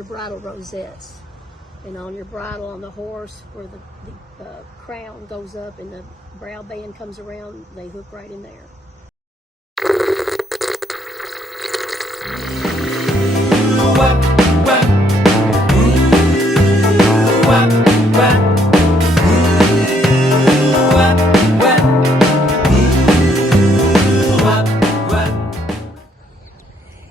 their bridle rosettes. And on your bridle on the horse, where the crown goes up and the brow band comes around, they hook right in there.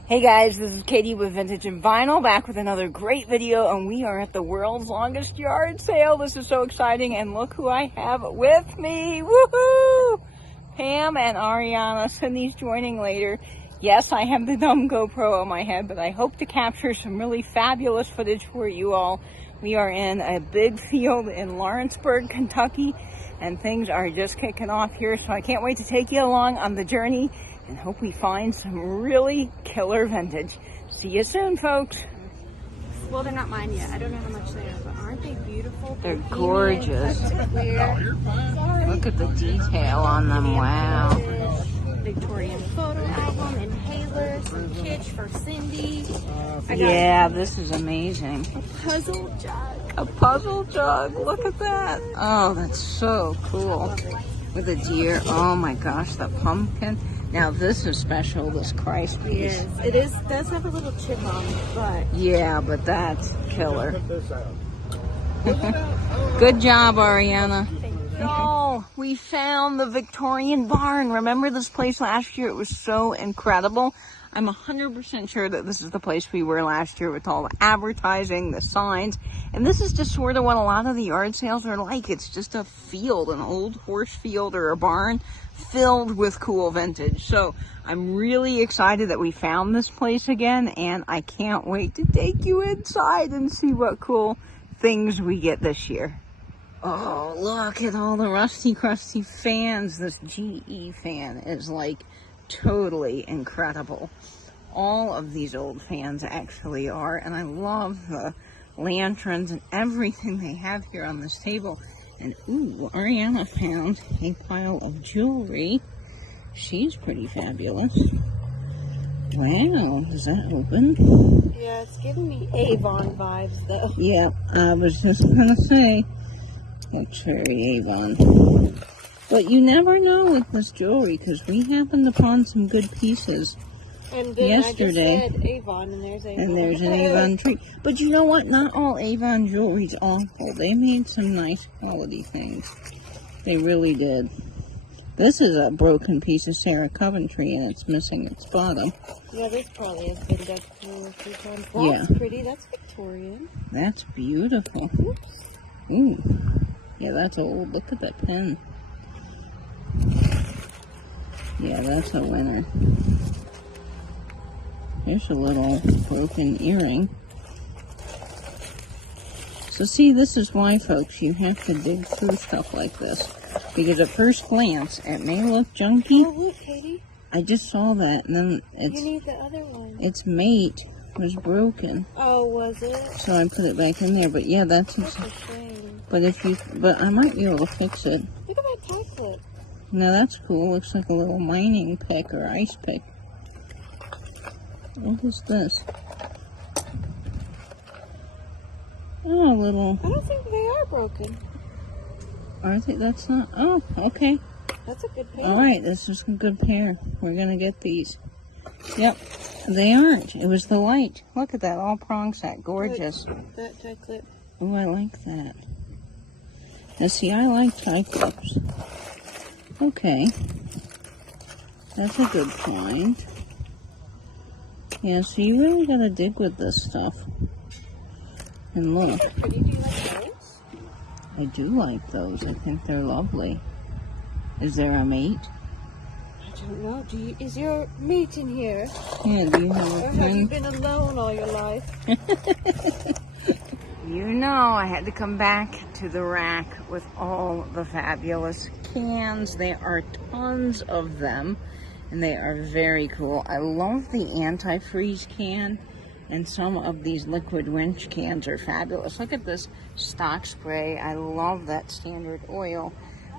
Hey guys, this is Katie with Vintage and Vinyl, back with another great video, and we are at the world's longest yard sale. This is so exciting, and look who I have with me. Woohoo! Pam and Ariana. Cindy's joining later. Yes, I have the dumb GoPro on my head, but I hope to capture some really fabulous footage for you all. We are in a big field in Lawrenceburg, Kentucky, and things are just kicking off here, so I can't wait to take you along on the journey and hope we find some really killer vintage. See you soon, folks. Well, they're not mine yet. I don't know how much they are, but aren't they beautiful? They're gorgeous. Look at the detail on them. Wow. Victorian photo album, inhaler, some kitsch for Cindy. Yeah, this is amazing. A puzzle jug. A puzzle jug. Look at that. Oh, that's so cool. With a deer. Oh my gosh, that pumpkin. Now this is special, this Christ piece. Yes, it is. Does have a little chip on it, but yeah, but that's killer. Good job, Ariana. Oh, we found the Victorian barn. Remember this place last year? It was so incredible. I'm 100% sure that this is the place we were last year with all the advertising, the signs. And this is just sort of what a lot of the yard sales are like. It's just a field, an old horse field or a barn filled with cool vintage. So I'm really excited that we found this place again, and I can't wait to take you inside and see what cool things we get this year. Oh, look at all the rusty, crusty fans. This GE fan is like totally incredible. All of these old fans actually are, and I love the lanterns and everything they have here on this table. And ooh, Ariana found a pile of jewelry. She's pretty fabulous. Wow, is that open? yeah, it's giving me Avon vibes though. Yeah, I was just gonna say, that's very Avon. But you never know with this jewelry, because we happened upon some good pieces And then yesterday. I just said Avon, and there's Avon. And there's an Avon tree. But you know what? Not all Avon jewelry's awful. They made some nice quality things. They really did. This is a broken piece of Sarah Coventry, and it's missing its bottom. Yeah, this probably has been dug through a few times. Yeah. That's pretty. That's Victorian. That's beautiful. Oops. Ooh. Yeah, that's old. Look at that pen. Yeah, that's a winner. Here's a little broken earring. So see, this is why, folks, you have to dig through stuff like this. Because at first glance, it may look junky. Oh, look, Katie. I just saw that, and then You need the other one. its mate was broken. Oh, was it? So I put it back in there. But yeah, that's That's a shame. but I might be able to fix it. Look at that tie clip. Now that's cool. Looks like a little mining pick or ice pick. What is this? Oh, a little. I don't think they are broken. Are they? That's not. Oh, okay. That's a good pair. All right, this is a good pair. We're gonna get these. Yep, they aren't. It was the light. Look at that, all prong set, gorgeous. That tie clip. Oh, I like that. Now see, I like tie clips. Okay, that's a good find. Yeah, so you really gotta dig with this stuff. And look, Pretty. Do you like those? I do like those. I think they're lovely. Is there a mate? I don't know. Is your mate in here? Yeah, do you have Or a have you pen? been alone all your life? You know, I had to come back to the rack with all the fabulous cans. There are tons of them, and they are very cool. I love the antifreeze can, and some of these liquid winch cans are fabulous. Look at this stock spray. I love that Standard Oil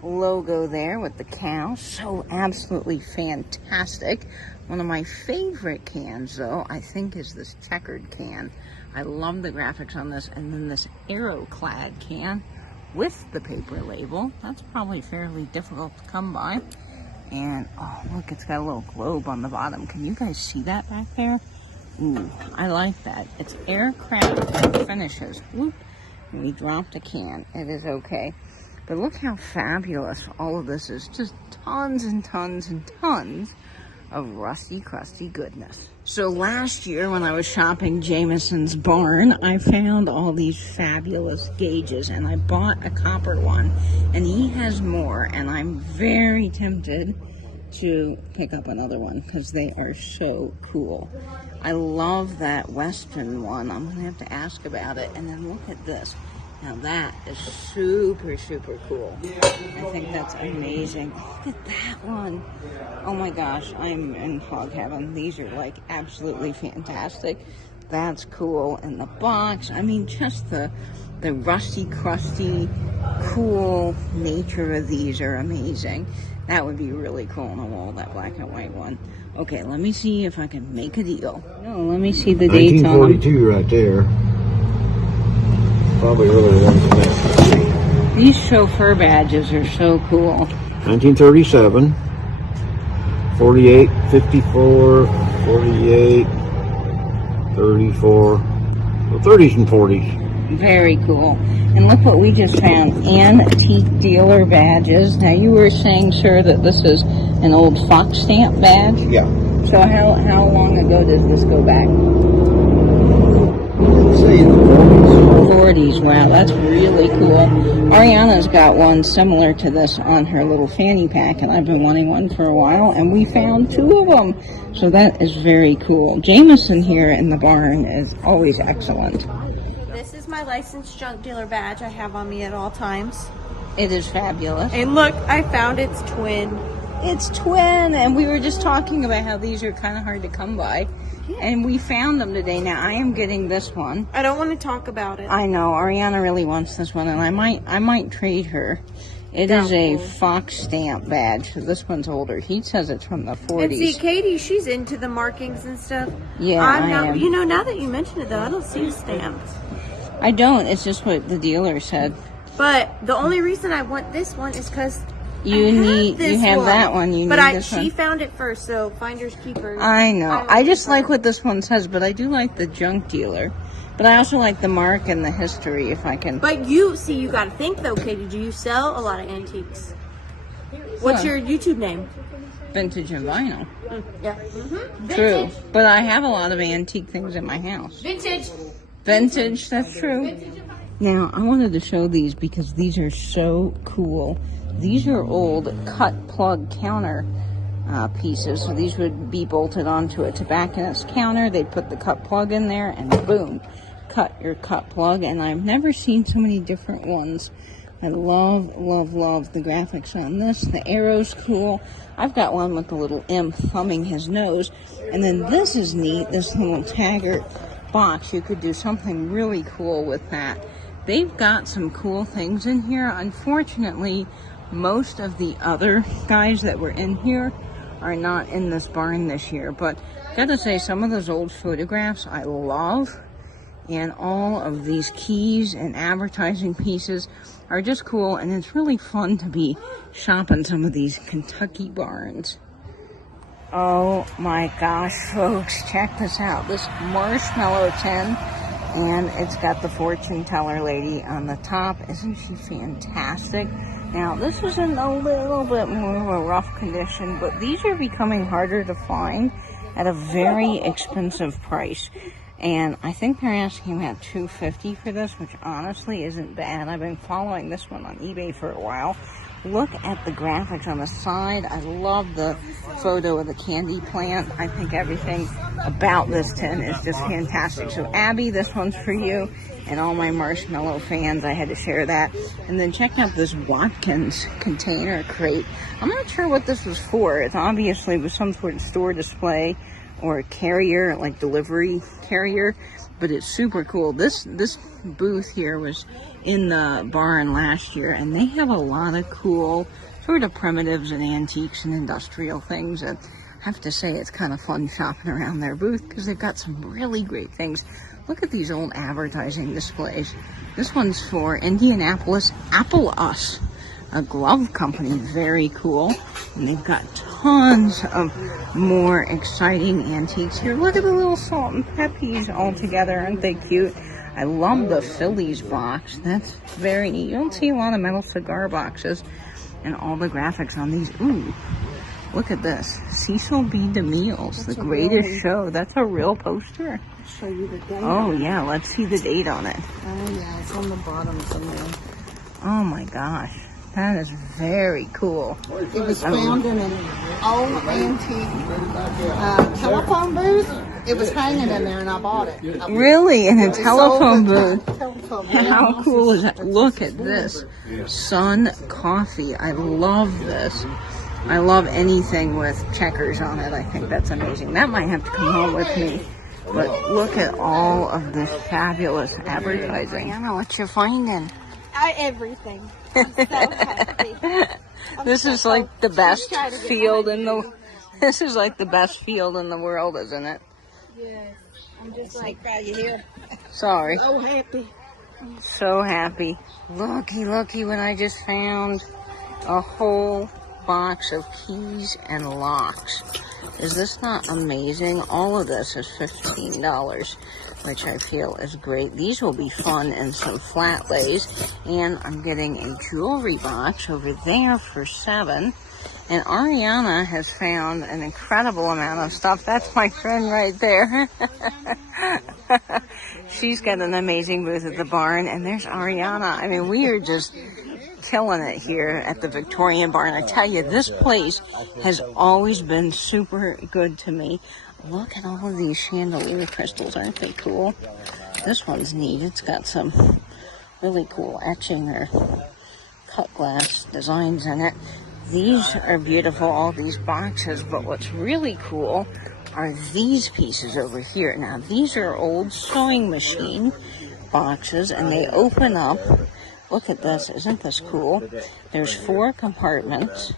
logo there with the cow. So absolutely fantastic. One of my favorite cans, though, I think is this checkered can I love the graphics on this. And then this Aeroclad can with the paper label. That's probably fairly difficult to come by. And oh, look, it's got a little globe on the bottom. Can you guys see that back there? Ooh, I like that. It's aircraft finishes. Whoop. And we dropped a can. It is okay. But look how fabulous all of this is. Just tons and tons and tons of rusty, crusty goodness. So last year when I was shopping Jameson's barn, I found all these fabulous gauges, and I bought a copper one, and he has more, and I'm very tempted to pick up another one because they are so cool. I love that Western one. I'm gonna have to ask about it. And then look at this. Now that is super, super cool. I think that's amazing. Look at that one. Oh my gosh, I'm in hog heaven. These are like absolutely fantastic. That's cool. And the box, I mean, just the rusty, crusty, cool nature of these are amazing. That would be really cool on the wall, that black and white one. Okay, let me see if I can make a deal. No, let me see the dates on them. 1942 right there. Probably really that. These chauffeur badges are so cool. 1937, 48, 54, 48, 34, well, 30s and 40s. Very cool. And look what we just found. Antique dealer badges. Now you were saying, sir, that this is an old Fox stamp badge? Yeah. So how long ago does this go back? Say in the 40s. 40s. Wow, that's really cool. Ariana's got one similar to this on her little fanny pack, and I've been wanting one for a while, and we found two of them. So that is very cool. Jameson here in the barn is always excellent. This is my licensed junk dealer badge I have on me at all times. It is fabulous. And look, I found its twin. It's twin, and we were just talking about how these are kind of hard to come by. And we found them today. Now, I am getting this one. I don't want to talk about it. I know. Ariana really wants this one, and I might trade her. It is a Fox stamp badge. So this one's older. He says it's from the 40s. And see, Katie, she's into the markings and stuff. Yeah, I'm not, I am. You know, now that you mention it, though, I don't see a stamp. I don't. It's just what the dealer said. But the only reason I want this one is because You have that one. You need this one. She found it first, so finders keepers. I know. I just like what this one says, but I do like the junk dealer. But I also like the mark and the history, if I can. But you got to think though, Katie. Do you sell a lot of antiques? What's your YouTube name? Vintage and vinyl. Yeah. True. But I have a lot of antique things in my house. Vintage, that's true. Now, I wanted to show these because these are so cool. These are old cut plug counter pieces. So these would be bolted onto a tobacconist counter. They'd put the cut plug in there and boom, cut your cut plug. And I've never seen so many different ones. I love, love, love the graphics on this. The arrow's cool. I've got one with the little imp thumbing his nose. And then this is neat, this little Taggart box. You could do something really cool with that. They've got some cool things in here. Unfortunately, most of the other guys that were in here are not in this barn this year. But gotta say, some of those old photographs I love. And all of these keys and advertising pieces are just cool. And it's really fun to be shopping some of these Kentucky barns. Oh my gosh, folks, check this out. This marshmallow tin, and it's got the fortune teller lady on the top. Isn't she fantastic? Now, this was in a little bit more of a rough condition, but these are becoming harder to find at a very expensive price. And I think they're asking about $250 for this, which honestly isn't bad. I've been following this one on eBay for a while. Look at the graphics on the side. I love the photo of the candy plant. I think everything about this tin is just fantastic. So Abby, this one's for you. And all my marshmallow fans, I had to share that. And then check out this Watkins container crate. I'm not sure what this was for. It obviously was some sort of store display or a carrier, like delivery carrier. But it's super cool. This booth here was in the barn last year, and they have a lot of cool sort of primitives and antiques and industrial things. And I have to say, it's kind of fun shopping around their booth because they've got some really great things. Look at these old advertising displays. This one's for Indianapolis Apple Us, a glove company. Very cool. And they've got tons of more exciting antiques here. Look at the little salt and peppies all together. Aren't they cute? I love the Phillies box. That's very neat. You don't see a lot of metal cigar boxes. And all the graphics on these. Ooh, look at this. Cecil B. DeMille's The Greatest Show. That's a real poster. I'll show you the date. Oh, yeah. Let's see the date on it. Oh, yeah. It's on the bottom somewhere. Oh, my gosh. That is very cool. It was found in an old antique telephone booth. It was hanging in there, and I bought it. Really? In a telephone booth? Telephone booth. How cool is that? Look at this. Sun Coffee. I love this. I love anything with checkers on it. I think that's amazing. That might have to come home with me. But look at all of this fabulous advertising. Anna, what you finding? Everything. I'm so happy. This is like the best field in the. This is like the best field in the world, isn't it? Yes. I'm just like, glad you're here. Sorry. So happy. So happy. Looky, looky, when I just found a whole box of keys and locks. Is this not amazing? All of this is $15, which I feel is great. These will be fun in some flat lays. And I'm getting a jewelry box over there for $7. And Ariana has found an incredible amount of stuff. That's my friend right there. She's got an amazing booth at the barn. And there's Ariana. I mean, we are just killing it here at the Victorian Barn. I tell you, this place has always been super good to me. Look at all of these chandelier crystals. Aren't they cool? This one's neat. It's got some really cool etching or cut glass designs in it. These are beautiful, all these boxes, but what's really cool are these pieces over here. Now, these are old sewing machine boxes, and they open up. Look at this. Isn't this cool? There's 4 compartments.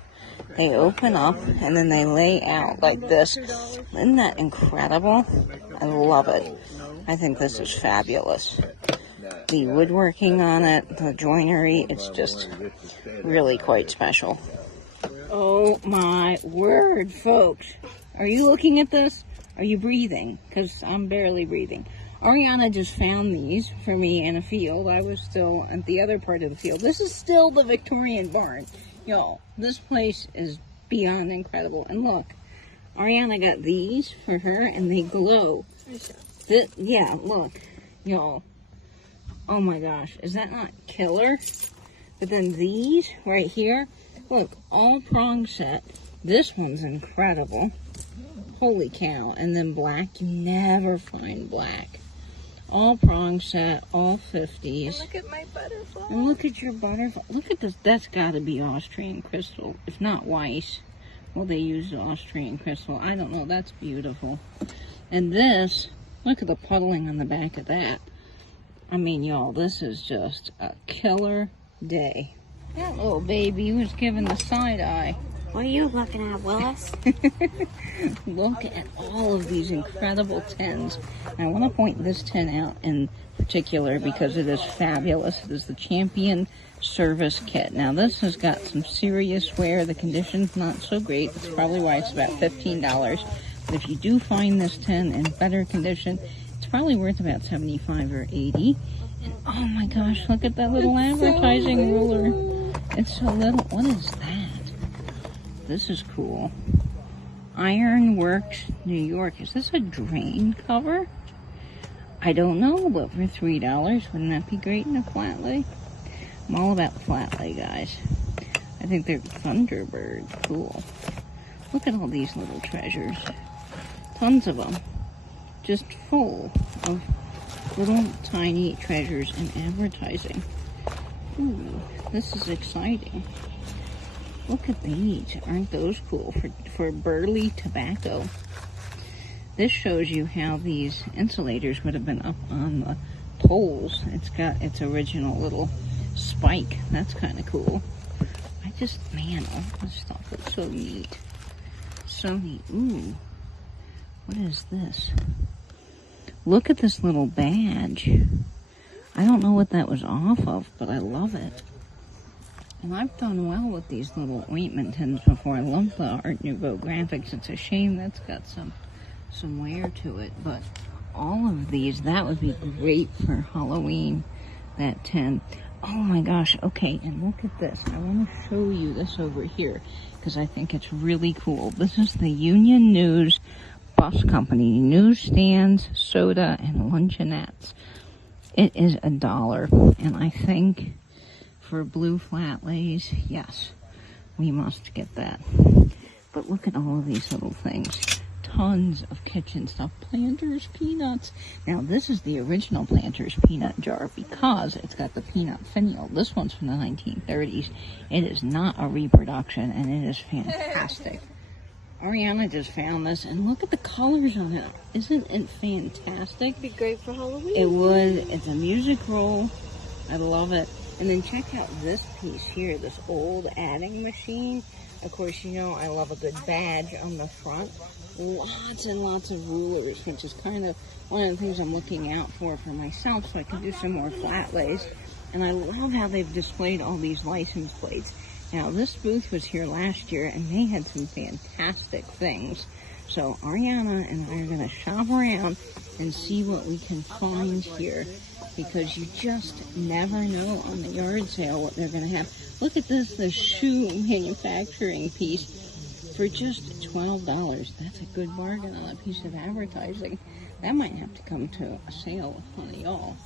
They open up, and then they lay out like this. Isn't that incredible? I love it. I think this is fabulous. The woodworking on it, the joinery, it's just really quite special. Oh my word, folks. Are you looking at this? Are you breathing? Because I'm barely breathing. Ariana just found these for me in a field. I was still at the other part of the field. This is still the Victorian Barn. Y'all, this place is beyond incredible. And look, Ariana got these for her, and they glow. Yeah, look, y'all. Oh my gosh, is that not killer? But then these right here, look, all prong set. This one's incredible. Holy cow. And then black, you never find black. All prong set, all 50s. Look at my butterfly. And look at your butterfly. Look at this. That's got to be Austrian crystal. If not Wlys. Well, they use Austrian crystal. I don't know. That's beautiful. And this, look at the puddling on the back of that. I mean, y'all, this is just a killer day. That little baby was given the side eye. What are you looking at, Wlys? Look at all of these incredible tins. And I want to point this tin out in particular because it is fabulous. It is the Champion Service Kit. Now, this has got some serious wear. The condition's not so great. That's probably why it's about $15. But if you do find this tin in better condition, it's probably worth about $75 or $80. And oh my gosh, look at that little advertising ruler. It's so little. What is that? This is cool. Iron Works, New York. Is this a drain cover? I don't know, but for $3, wouldn't that be great in a flat lay? I'm all about flat lay, guys. I think they're Thunderbird. Cool. Look at all these little treasures. Tons of them. Just full of little tiny treasures and advertising. Ooh, this is exciting. Look at these. Aren't those cool? For Burley Tobacco. This shows you how these insulators would have been up on the poles. It's got its original little spike. That's kind of cool. Man, all this stuff looks so neat. So neat. Ooh. What is this? Look at this little badge. I don't know what that was off of, but I love it. And I've done well with these little ointment tins before. I love the Art Nouveau graphics. It's a shame that's got some wear to it, but all of these, that would be great for Halloween, that tin. Oh my gosh, okay, and look at this. I want to show you this over here because I think it's really cool. This is the Union News Bus Company, newsstands, soda, and luncheonettes. It is $1, and I think for blue flat lays, yes, we must get that. But look at all of these little things. Tons of kitchen stuff. Planters peanuts. Now this is the original Planters peanut jar because it's got the peanut finial. This one's from the 1930s. It is not a reproduction and it is fantastic. Ariana just found this and look at the colors on it. Isn't it fantastic? It'd be great for Halloween. It would. It's a music roll. I love it. And then check out this piece here, this old adding machine. Of course, you know I love a good badge on the front. Lots and lots of rulers, which is kind of one of the things I'm looking out for myself so I can do some more flat lays. And I love how they've displayed all these license plates. Now, this booth was here last year, and they had some fantastic things. So Ariana and I are going to shop around and see what we can find here, because you just never know on the yard sale what they're going to have. Look at this, the shoe manufacturing piece for just $12. That's a good bargain on a piece of advertising. That might have to come to a sale with one of y'all.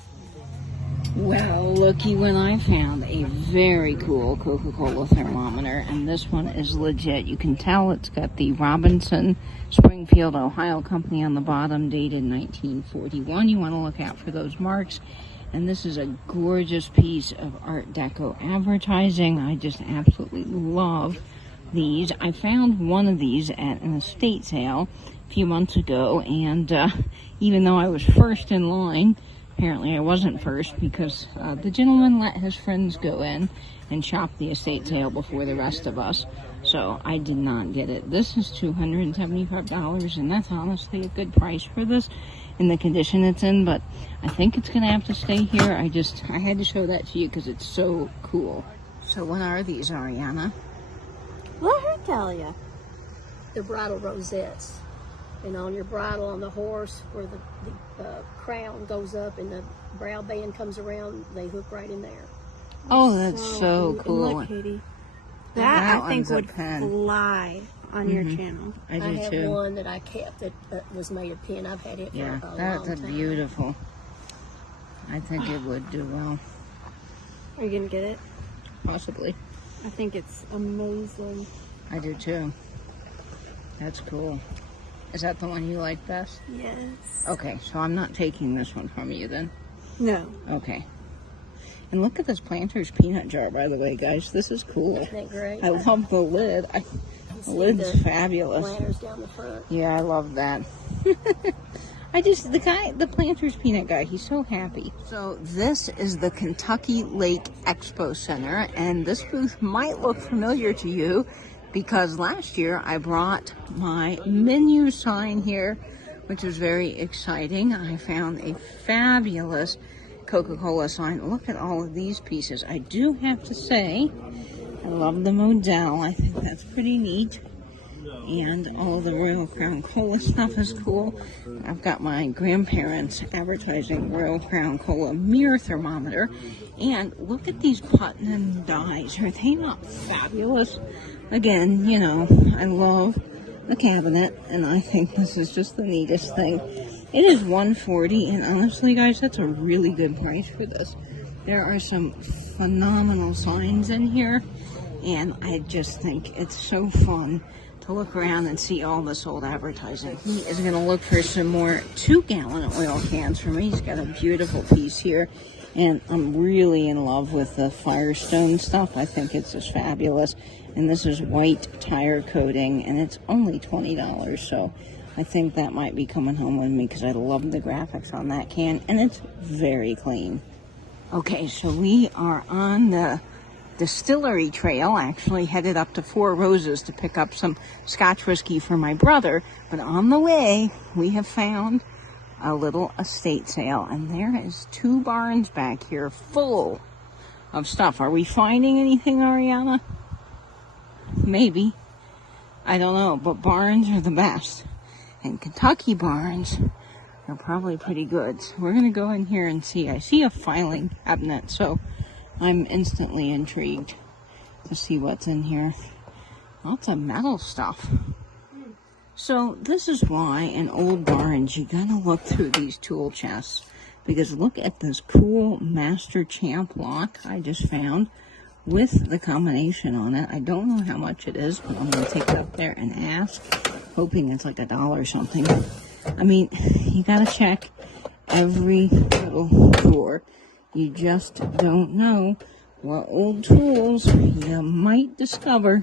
Well, looky when I found a very cool Coca-Cola thermometer, and this one is legit. You can tell it's got the Robinson Springfield, Ohio company on the bottom, dated 1941. You want to look out for those marks. And this is a gorgeous piece of Art Deco advertising. I just absolutely love these. I found one of these at an estate sale a few months ago, and even though I was first in line, apparently I wasn't first because the gentleman let his friends go in and shop the estate sale before the rest of us. So I did not get it. This is $275, and that's honestly a good price for this in the condition it's in, but I think it's gonna have to stay here. I had to show that to you because it's so cool. So what are these, Ariana? Let her tell you. The bridle rosettes. And on your bridle on the horse, where the crown goes up and the brow band comes around, they hook right in there. Oh, that's so And cool. look, Katie. That I think one's a would pen. fly on your channel. I do have too. one that I kept that was made of pin. I've had it for Yeah, a that's long a time. beautiful. I think it would do well. Are you gonna get it? Possibly. I think it's amazing. I do too. That's cool. Is that the one you like best? Yes. Okay, so I'm not taking this one from you then. No. Okay. And look at this Planters peanut jar, by the way, guys. This is cool. Isn't that great? I love the lid. The lid's the fabulous. Planters down the front. Yeah, I love that. The Planters peanut guy, he's so happy. So this is the Kentucky Lake Expo Center, and this booth might look familiar to you because last year I brought my menu sign here, which was very exciting. I found a fabulous Coca-Cola sign. Look at all of these pieces. I do have to say, I love the Model. I think that's pretty neat. And all the Royal Crown Cola stuff is cool. I've got my grandparents advertising Royal Crown Cola mirror thermometer. And look at these Putnam dies. Are they not fabulous? Again, you know, I love the cabinet, and I think this is just the neatest thing. It is $140, and honestly, guys, that's a really good price for this. There are some phenomenal signs in here, and I just think it's so fun to look around and see all this old advertising. He is going to look for some more 2-gallon oil cans for me. He's got a beautiful piece here, and I'm really in love with the Firestone stuff. I think it's just fabulous. And this is white tire coating, and it's only $20, so I think that might be coming home with me because I love the graphics on that can, and it's very clean. Okay, so we are on the distillery trail, actually headed up to Four Roses to pick up some Scotch whiskey for my brother, but on the way we have found a little estate sale, and there is 2 barns back here full of stuff. Are we finding anything, Ariana? Maybe. I don't know, but barns are the best. And Kentucky barns are probably pretty good. So we're going to go in here and see. I see a filing cabinet, so I'm instantly intrigued to see what's in here. Lots of metal stuff. So this is why in old barns you gotta look through these tool chests, because look at this cool Master Champ lock I just found with the combination on it. I don't know how much it is, but I'm gonna take it up there and ask, hoping it's like $1 or something. I mean, you gotta check every little drawer. You just don't know what old tools you might discover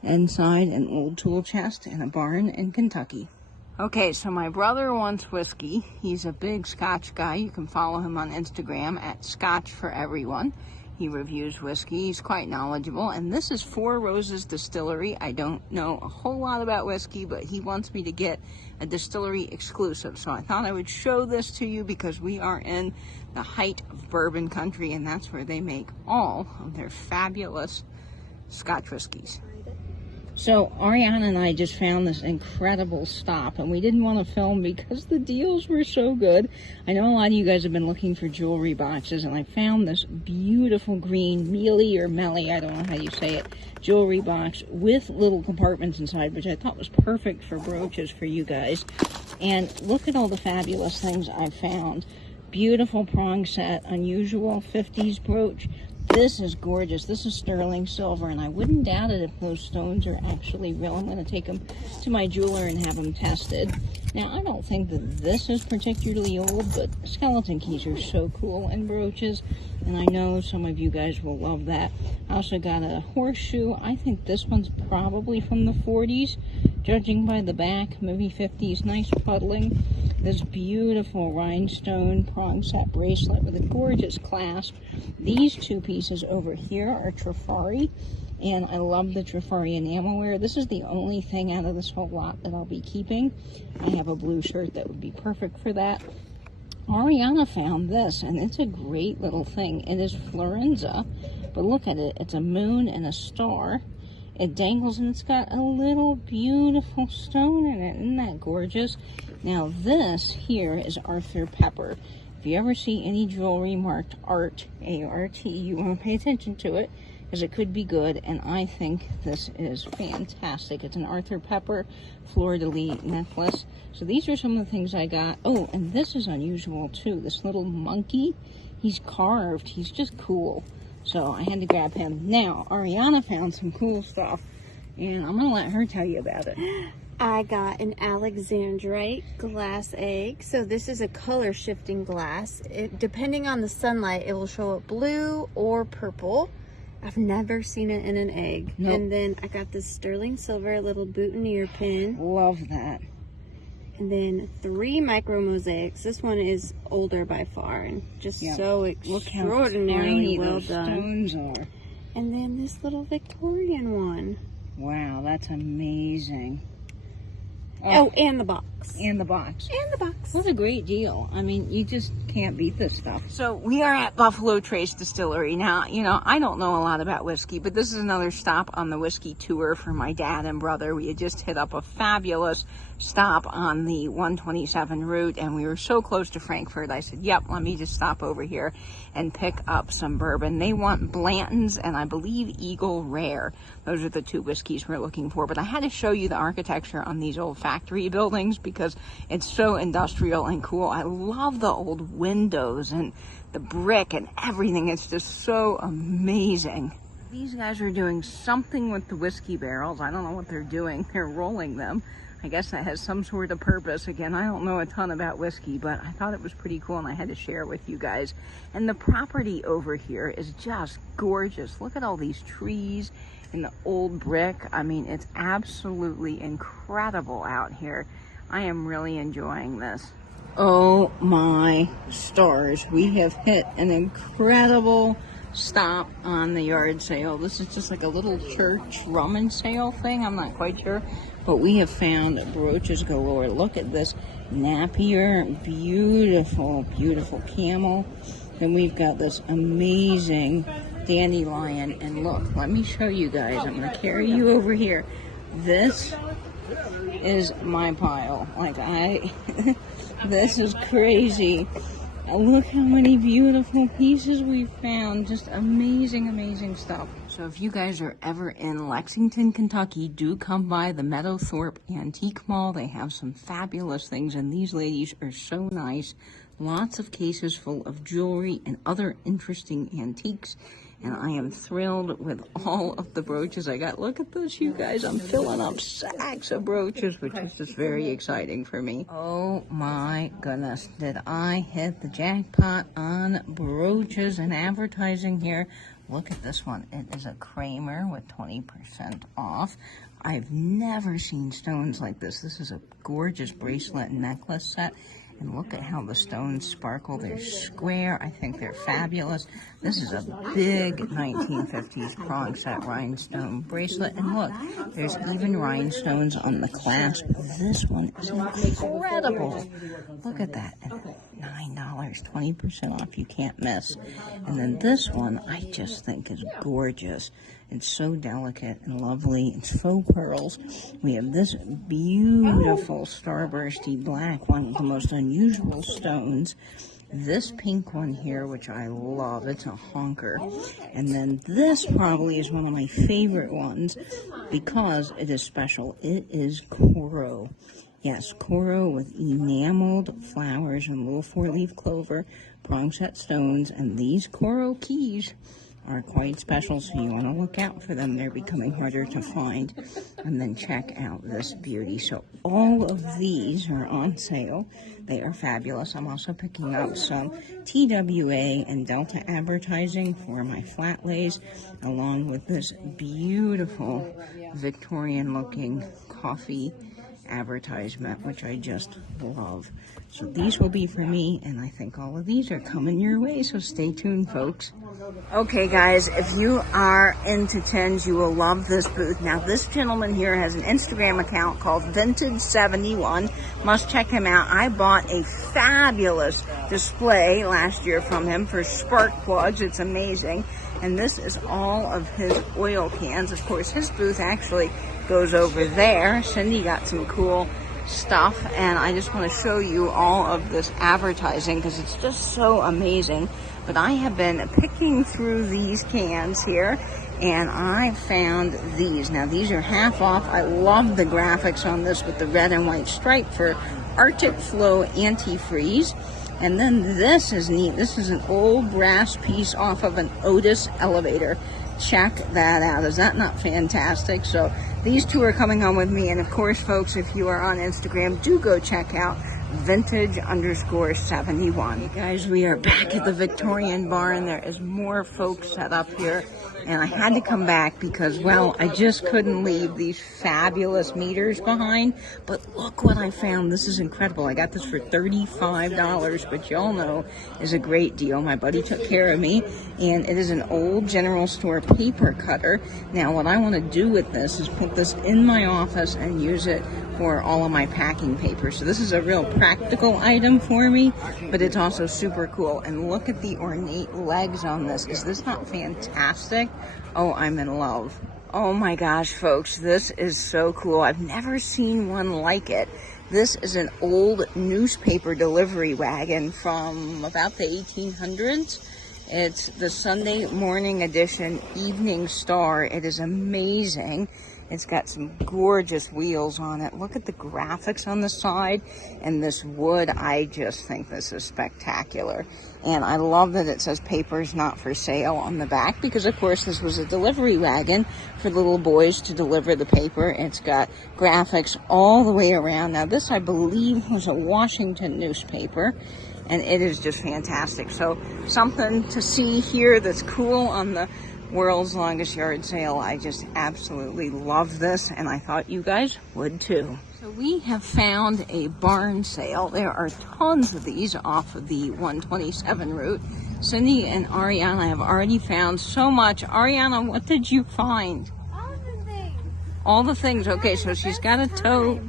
inside an old tool chest in a barn in Kentucky. Okay, so my brother wants whiskey. He's a big Scotch guy. You can follow him on Instagram at Scotch for Everyone. He reviews whiskey. He's quite knowledgeable. And this is Four Roses Distillery. I don't know a whole lot about whiskey, but he wants me to get a distillery exclusive. So I thought I would show this to you because we are in the height of bourbon country, and that's where they make all of their fabulous Scotch whiskeys. So Ariana and I just found this incredible stop, and we didn't want to film because the deals were so good. I know a lot of you guys have been looking for jewelry boxes, and I found this beautiful green mealy or melly, I don't know how you say it, jewelry box with little compartments inside, which I thought was perfect for brooches for you guys. And look at all the fabulous things I found. Beautiful prong set, unusual 50s brooch. This is gorgeous. This is sterling silver, and I wouldn't doubt it if those stones are actually real. I'm going to take them to my jeweler and have them tested. Now, I don't think that this is particularly old, but skeleton keys are so cool in brooches, and I know some of you guys will love that. I also got a horseshoe. I think this one's probably from the 40s, judging by the back, maybe 50s. Nice puddling. This beautiful rhinestone prong set bracelet with a gorgeous clasp. These 2 pieces over here are Trifari, and I love the Trifari enamelware. This is the only thing out of this whole lot that I'll be keeping. I have a blue shirt that would be perfect for that. Ariana found this, and it's a great little thing. It is Florenza, but look at it. It's a moon and a star. It dangles, and it's got a little beautiful stone in it. Isn't that gorgeous? Now this here is Arthur Pepper. If you ever see any jewelry marked Art, A-R-T, you want to pay attention to it, because it could be good, and I think this is fantastic. It's an Arthur Pepper fleur-de-lis necklace. So these are some of the things I got. Oh, and this is unusual too. This little monkey, he's carved. He's just cool. So I had to grab him. Now, Ariana found some cool stuff, and I'm going to let her tell you about it. I got an Alexandrite glass egg. So this is a color shifting glass. Depending on the sunlight, it will show up blue or purple. I've never seen it in an egg. Nope. And then I got this sterling silver little boutonniere pin. Love that. And then 3 micro mosaics. This one is older by far and just so extraordinarily well done. Stones are. And then this little Victorian one. Wow, that's amazing. Oh, and the box. And the box. And the box. What a great deal. I mean, you just can't beat this stuff. So we are at Buffalo Trace Distillery. Now, you know, I don't know a lot about whiskey, but this is another stop on the whiskey tour for my dad and brother. We had just hit up a fabulous stop on the 127 route, and we were so close to Frankfurt. I said, yep, let me just stop over here and pick up some bourbon. They want Blanton's and I believe Eagle Rare. Those are the 2 whiskeys we're looking for. But I had to show you the architecture on these old factory buildings because it's so industrial and cool. I love the old windows and the brick and everything. It's just so amazing. These guys are doing something with the whiskey barrels. I don't know what they're doing. They're rolling them. I guess that has some sort of purpose. Again, I don't know a ton about whiskey, but I thought it was pretty cool and I had to share it with you guys. And the property over here is just gorgeous. Look at all these trees and the old brick. I mean, it's absolutely incredible out here. I am really enjoying this. Oh my stars. We have hit an incredible stop on the yard sale. This is just like a little church rummage sale thing. I'm not quite sure. But we have found brooches galore. Look at this Napier, beautiful, beautiful camel. Then we've got this amazing dandelion. And look, let me show you guys. I'm going to carry you over here. This is my pile. Like, this is crazy. Look how many beautiful pieces we found. Just amazing, amazing stuff. So if you guys are ever in Lexington, Kentucky, do come by the Meadowthorpe Antique Mall. They have some fabulous things, and these ladies are so nice. Lots of cases full of jewelry and other interesting antiques. And I am thrilled with all of the brooches I got. Look at this, you guys. I'm filling up sacks of brooches, which is just very exciting for me. Oh my goodness. Did I hit the jackpot on brooches and advertising here? Look at this one. It is a Kramer with 20% off. I've never seen stones like this. This is a gorgeous bracelet and necklace set. And look at how the stones sparkle. They're square. I think they're fabulous. This is a big 1950s prong set rhinestone bracelet. And look, there's even rhinestones on the clasp. This one is incredible. Look at that. $9, 20% off. You can't miss. And then this one, I just think is gorgeous. It's so delicate and lovely. It's faux pearls. We have this beautiful starbursty black one with the most unusual stones. This pink one here, which I love. It's a honker. And then this probably is one of my favorite ones because it is special. It is coral. Yes, coral with enameled flowers and little four-leaf clover, prong set stones, and these coral keys are quite special, so you want to look out for them. They're becoming harder to find. And then check out this beauty. So all of these are on sale. They are fabulous. I'm also picking up some TWA and Delta advertising for my flat lays, along with this beautiful Victorian-looking coffee advertisement, which I just love. So these will be for me, and I think all of these are coming your way, so stay tuned, folks. Okay, guys, if you are into tins, you will love this booth. Now, this gentleman here has an Instagram account called Vintage71. Must check him out. I bought a fabulous display last year from him for spark plugs. It's amazing. And this is all of his oil cans. Of course, his booth actually goes over there. Cindy got some cool stuff, and I just want to show you all of this advertising because it's just so amazing. But I have been picking through these cans here, and I found these. Now, these are half off. I love the graphics on this with the red and white stripe for Arctic Flow antifreeze. And then this is neat. This is an old brass piece off of an Otis elevator. Check that out. Is that not fantastic? So these two are coming home with me. And of course, folks, if you are on Instagram, do go check out vintage_71. Hey guys, we are back at the Victorian barn. There is more folks set up here. And I had to come back because, well, I just couldn't leave these fabulous meters behind. But look what I found. This is incredible. I got this for $35, which y'all know is a great deal. My buddy took care of me. And it is an old general store paper cutter. Now, what I want to do with this is put this in my office and use it for all of my packing paper. So this is a real practical item for me, but it's also super cool. And look at the ornate legs on this. Is this not fantastic? Oh, I'm in love. Oh my gosh, folks, this is so cool. I've never seen one like it. This is an old newspaper delivery wagon from about the 1800s. It's the Sunday morning edition Evening Star. It is amazing. It's got some gorgeous wheels on it. Look at the graphics on the side and this wood. I just think this is spectacular. And I love that it says papers not for sale on the back because, of course, this was a delivery wagon for little boys to deliver the paper. It's got graphics all the way around. Now, this, I believe, was a Washington newspaper. And it is just fantastic. So something to see here that's cool on the World's Longest Yard Sale. I just absolutely love this, and I thought you guys would too. So we have found a barn sale. There are tons of these off of the 127 route. Cindy and Ariana have already found so much. Ariana, what did you find? All the things. All the things. Okay, so she's got a tote.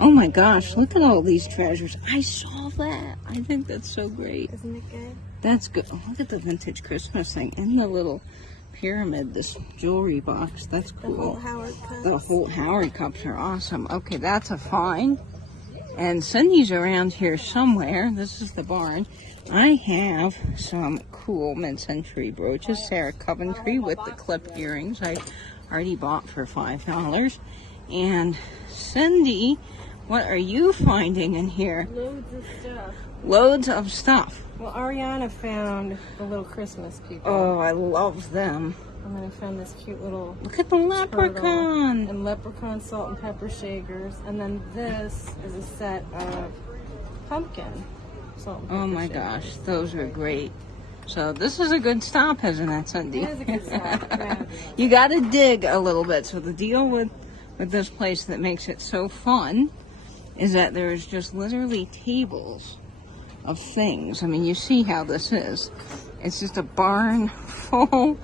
Oh my gosh, look at all these treasures. I saw that. I think that's so great. Isn't it good? That's good. Oh, look at the vintage Christmas thing and the little pyramid, this jewelry box. That's cool. The Holt Howard cups. The Holt Howard cups are awesome. Okay, that's a find. And Cindy's around here somewhere. This is the barn. I have some cool mid-century brooches. Sarah Coventry with the clip earrings I already bought for $5. And Cindy, what are you finding in here? Loads of stuff. Loads of stuff. Well, Ariana found the little Christmas people. Oh, I love them. And then I found this cute little Look at the leprechaun. turtle and leprechaun salt and pepper shakers. And then this is a set of pumpkin salt and pepper Oh my shakers. gosh, those are great. So this is a good stop, isn't it, Cindy? It is a good stop. Yeah. You got to dig a little bit. So the deal with this place that makes it so fun is that there's just literally tables of things. I mean, you see how this is. It's just a barn full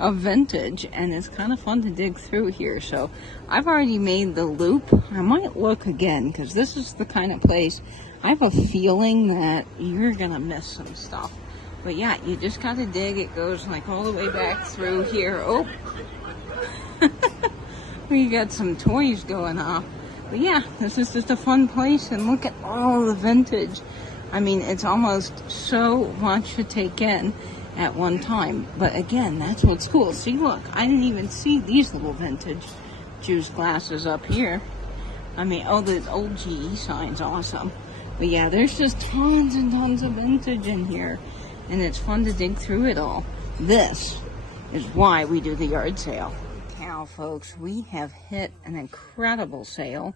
of vintage, and it's kind of fun to dig through here. So I've already made the loop. I might look again because this is the kind of place I have a feeling that you're gonna miss some stuff. But yeah, you just gotta dig. It goes like all the way back through here. Oh, we got some toys going off. But yeah, this is just a fun place, and look at all the vintage. I mean, it's almost so much to take in at one time. But again, that's what's cool. See, look, I didn't even see these little vintage juice glasses up here. I mean, oh, the old GE sign's awesome. But yeah, there's just tons and tons of vintage in here, and it's fun to dig through it all. This is why we do the yard sale. Now, folks, we have hit an incredible sale.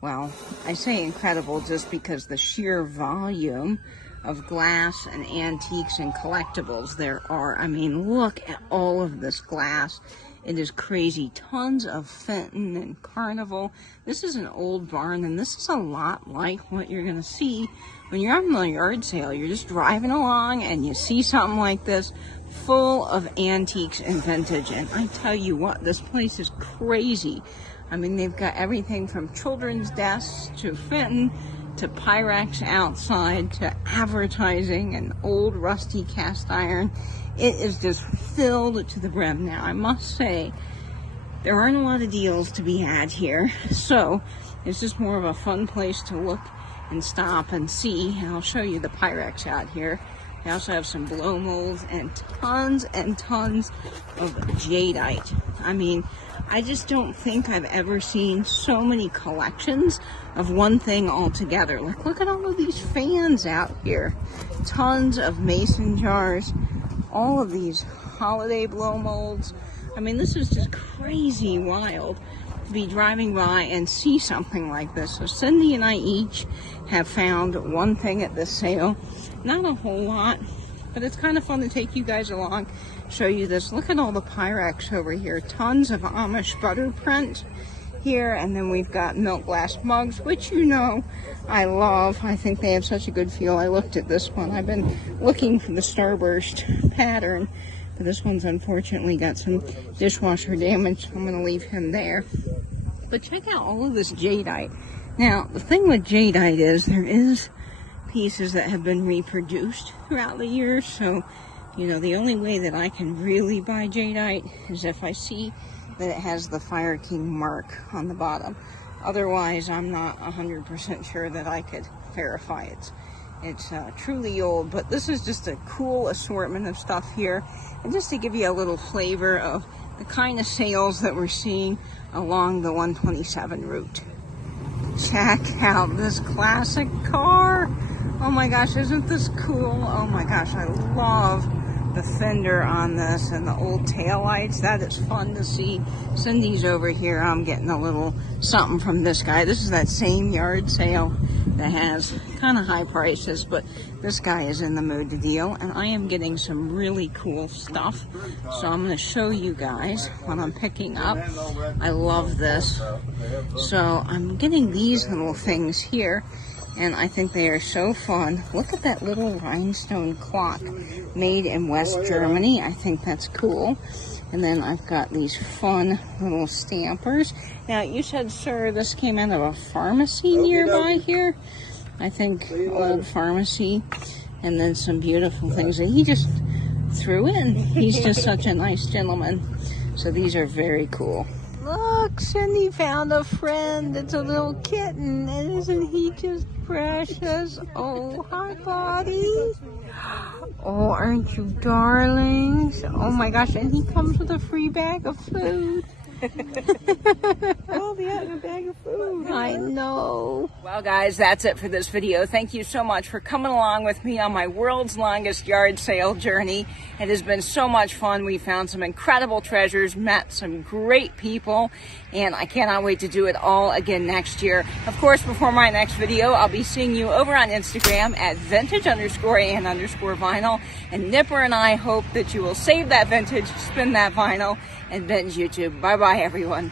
Well, I say incredible just because the sheer volume of glass and antiques and collectibles there are. I mean, look at all of this glass. It is crazy. Tons of Fenton and Carnival. This is an old barn, and this is a lot like what you're going to see when you're on the yard sale. You're just driving along and you see something like this full of antiques and vintage. And I tell you what, this place is crazy. I mean, they've got everything from children's desks to Fenton to Pyrex outside to advertising and old rusty cast iron. It is just filled to the brim. Now, I must say, there aren't a lot of deals to be had here, so it's just more of a fun place to look and stop and see. And I'll show you the Pyrex out here. They also have some blow molds and tons of jadeite. I mean, I just don't think I've ever seen so many collections of one thing all together. Like, look at all of these fans out here. Tons of mason jars. All of these holiday blow molds. I mean, this is just crazy wild to be driving by and see something like this. So Cindy and I each have found one thing at this sale. Not a whole lot, but it's kind of fun to take you guys along, show you this. Look at all the Pyrex over here. Tons of Amish butter print here, and then we've got milk glass mugs, which you know I love. I think they have such a good feel. I looked at this one. I've been looking for the Starburst pattern, but this one's unfortunately got some dishwasher damage. I'm going to leave him there. But check out all of this jadeite. Now, the thing with jadeite is there is pieces that have been reproduced throughout the years, so you know, the only way that I can really buy jadeite is if I see that it has the Fire King mark on the bottom. Otherwise, I'm not 100% sure that I could verify it. It's truly old, but this is just a cool assortment of stuff here, and just to give you a little flavor of the kind of sales that we're seeing along the 127 route. Check out this classic car. Oh my gosh, isn't this cool? Oh my gosh, I love the fender on this and the old taillights. That is fun to see. Cindy's over here. I'm getting a little something from this guy. This is that same yard sale that has kind of high prices, but this guy is in the mood to deal, and I am getting some really cool stuff. So I'm going to show you guys what I'm picking up. I love this. So I'm getting these little things here. and I think they are so fun. Look at that little rhinestone clock made in West Germany. I think that's cool. And then I've got these fun little stampers. Now, you said, sir, this came out of a pharmacy nearby here. I think old pharmacy. And then some beautiful things that he just threw in. He's just such a nice gentleman. So these are very cool. Look, Cindy found a friend. It's a little kitten. And isn't he just precious? Oh, hi, buddy. Oh, aren't you darlings? Oh my gosh, and he comes with a free bag of food. Oh, yeah, a bag of food. I know. Well, guys, that's it for this video. Thank you so much for coming along with me on my world's longest yard sale journey. It has been so much fun. We found some incredible treasures, met some great people, and I cannot wait to do it all again next year. Of course, before my next video, I'll be seeing you over on Instagram at vintage_and_vinyl. And Nipper and I hope that you will save that vintage, spin that vinyl, and binge YouTube. Bye-bye, everyone.